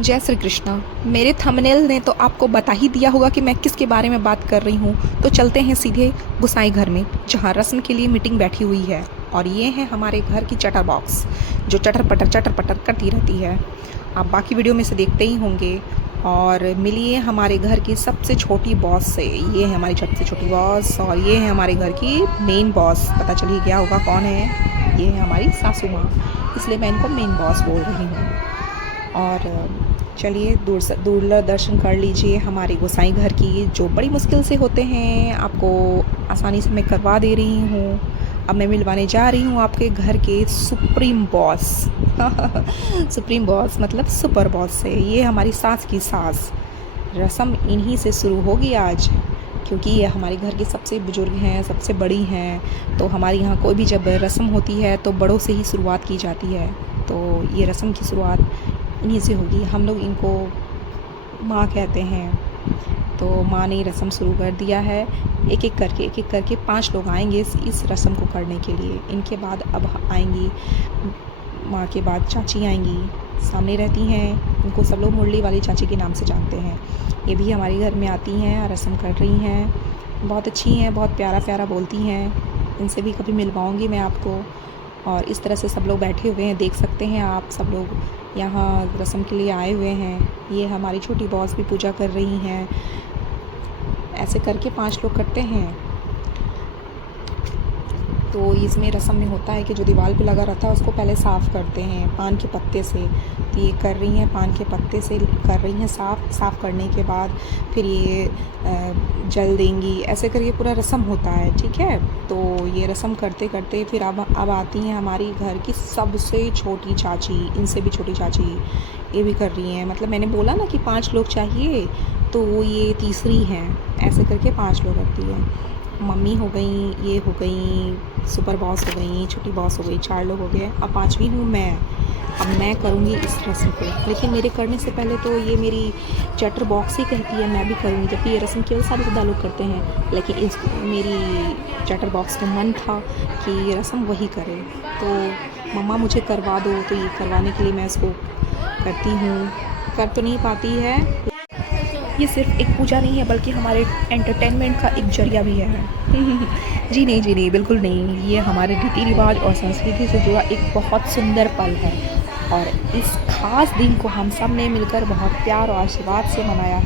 जय श्री कृष्णा। मेरे थंबनेल ने तो आपको बता ही दिया होगा कि मैं किसके बारे में बात कर रही हूँ। तो चलते हैं सीधे गुसाई घर में, जहाँ रस्म के लिए मीटिंग बैठी हुई है। और ये है हमारे घर की चटर बॉक्स, जो चटर पटर करती रहती है। आप बाकी वीडियो में से देखते ही होंगे। और मिलिए हमारे घर की सबसे छोटी बॉस से। ये है हमारी सबसे छोटी बॉस, और ये है हमारे घर की मेन बॉस। पता चल ही गया होगा कौन है। ये है हमारी सासू माँ, इसलिए मैं इनको मेन बॉस बोल रही हूँ। और चलिए दूरदर्शन कर लीजिए हमारे गोसाई घर की, जो बड़ी मुश्किल से होते हैं। आपको आसानी से मैं करवा दे रही हूँ। अब मैं मिलवाने जा रही हूँ आपके घर के सुप्रीम बॉस सुप्रीम बॉस मतलब सुपर बॉस से। ये हमारी सास की सास। रस्म इन्हीं से शुरू होगी आज, क्योंकि ये हमारे घर के सबसे बुजुर्ग हैं, सबसे बड़ी हैं। तो हमारे यहाँ कोई भी जब रस्म होती है तो बड़ों से ही शुरुआत की जाती है। तो ये रस्म की शुरुआत इन्हीं से होगी। हम लोग इनको माँ कहते हैं। तो माँ ने रस्म शुरू कर दिया है। एक एक करके 5 लोग आएंगे इस रस्म को करने के लिए। इनके बाद अब आएंगी माँ के बाद चाची आएंगी, सामने रहती हैं। इनको सब लोग मुरली वाली चाची के नाम से जानते हैं। ये भी हमारे घर में आती हैं और रस्म कर रही हैं। बहुत अच्छी हैं, बहुत प्यारा प्यारा बोलती हैं। इनसे भी कभी मिलवाऊँगी मैं आपको। और इस तरह से सब लोग बैठे हुए हैं, देख सकते हैं आप। सब लोग यहाँ रस्म के लिए आए हुए हैं। ये हमारी छोटी बॉस भी पूजा कर रही हैं। ऐसे करके 5 लोग करते हैं। तो इसमें रस्म में होता है कि जो दीवार पे लगा रहता है उसको पहले साफ़ करते हैं पान के पत्ते से। तो ये कर रही हैं, पान के पत्ते से कर रही हैं साफ़ करने के बाद फिर ये जल देंगी। ऐसे करके पूरा रस्म होता है, ठीक है। तो ये रस्म करते करते फिर अब आती हैं हमारी घर की सबसे छोटी चाची। इनसे भी छोटी चाची ये भी कर रही हैं। मतलब मैंने बोला ना कि 5 लोग चाहिए, तो ये तीसरी हैं। ऐसे करके 5 लोग रखती है। मम्मी हो गई, ये हो गई, सुपर बॉस हो गई, छोटी बॉस हो गई, 4 लोग हो गए। अब 5वीं हूँ मैं। अब मैं करूँगी इस रस्म को, लेकिन मेरे करने से पहले तो ये मेरी चटर बॉक्स ही कहती है मैं भी करूँगी, जबकि ये रस्म केवल सारे ज़्यादा लोग करते हैं। लेकिन मेरी चटर बॉक्स का मन था कि ये रस्म वही करे। तो मम्मा मुझे करवा दो, तो ये करवाने के लिए मैं इसको करती हूँ। कर तो नहीं पाती है। ये सिर्फ एक पूजा नहीं है, बल्कि हमारे एंटरटेनमेंट का एक जरिया भी है जी नहीं, बिल्कुल नहीं। ये हमारे रीति रिवाज और संस्कृति से जुड़ा एक बहुत सुंदर पल है। और इस खास दिन को हम सब ने मिलकर बहुत प्यार और आशीर्वाद से मनाया है।